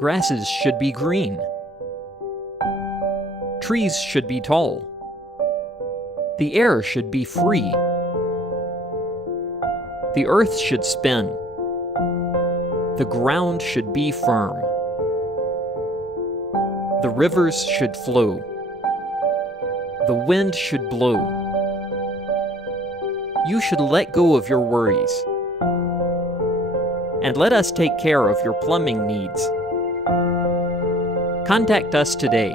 Grasses should be green. Trees should be tall. The air should be free. The earth should spin. The ground should be firm. The rivers should flow. The wind should blow. You should let go of your worries. And let us take care of your plumbing needs. Contact us today